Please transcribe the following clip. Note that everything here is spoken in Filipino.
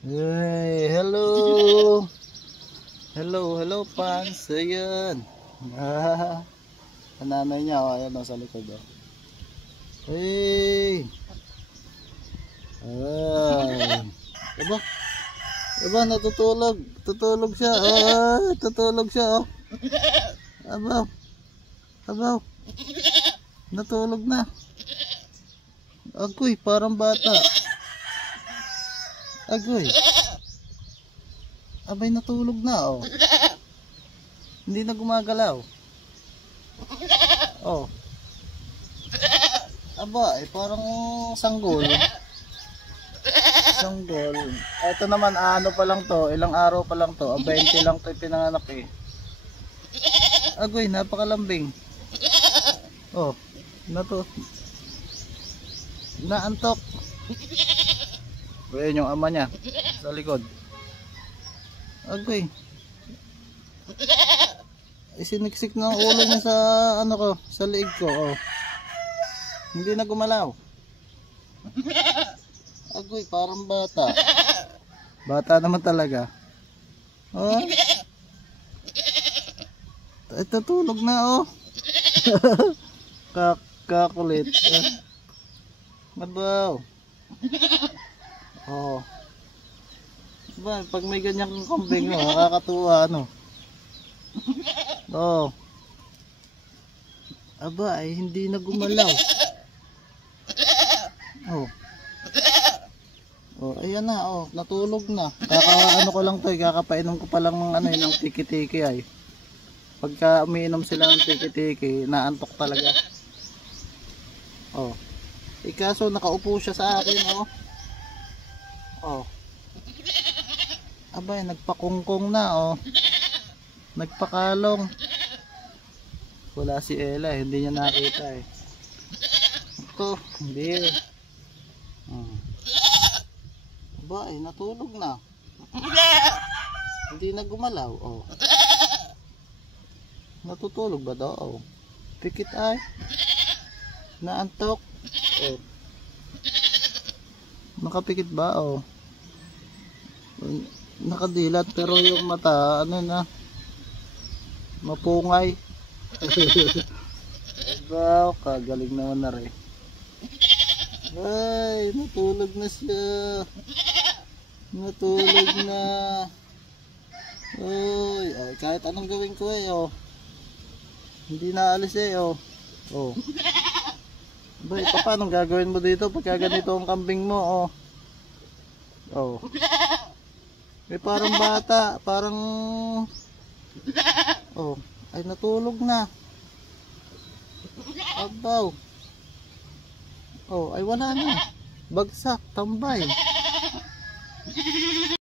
Hey, hello. Hello, Pans. Ayan. Ang nanay niya, oh, ayan, oh, sa likod. Oh. Hey. Ay. Aba, natutulog. Tutulog siya. Tutulog siya, oh. Aba. Natulog na. Agoy, parang bata. Agoy. Abay, natulog na, oh. Hindi na gumagalaw. Oh. Aba, parang sanggol. Sanggol. Ito naman, ano pa lang to, ilang araw pa lang to. 20 lang to pinanganak eh. Agoy, napakalambing. Oh, naantok. Ayan yung ama niya sa likod. Agoy. Isiniksik na ang ulo niya sa ano ko, sa liig ko. Oh. Hindi na gumalaw. Agoy, parang bata. Bata naman talaga. Oh. Ito tulog na, oh. Kakulit. Mabaw. Oh. Ba, pag may ganyang kambing, oh, nakakatuwa, ano. Oh. Aba, ay hindi na gumalaw. Oh. Oh, ayan na, oh, natulog na. Kakaano ko lang 'to, kakapainom ko pa lang ng ano, ng tiki-tiki ay. Pagka umiinom sila ng tiki-tiki, naantok talaga. Oh. Kaso nakaupo siya sa akin, oh. Oh. Abay, nagpakungkong na, oh. Nagpakalong. Wala si Ella, hindi niya nakita eh. Ito, hindi. Abay, natulog na. Hindi na gumalaw, oh. Natutulog ba daw? Oh. Pikit ay. Naantok. Oh. Nakapikit ba? Oh. Nakadilat pero yung mata ano na, mapungay. Wow, kagaling naman na rin. Ay, natulog na siya. Natulog na. Uy, ay, kahit anong gawin ko eh, oh. Hindi naalis eh, oh. Oh. Bay, paano gagawin mo dito pagka ganito ang kambing mo, oh. Oh. Eh, parang bata, parang oh, ay natulog na. Abaw. Oh, ay wala na. Bagsak, tambay.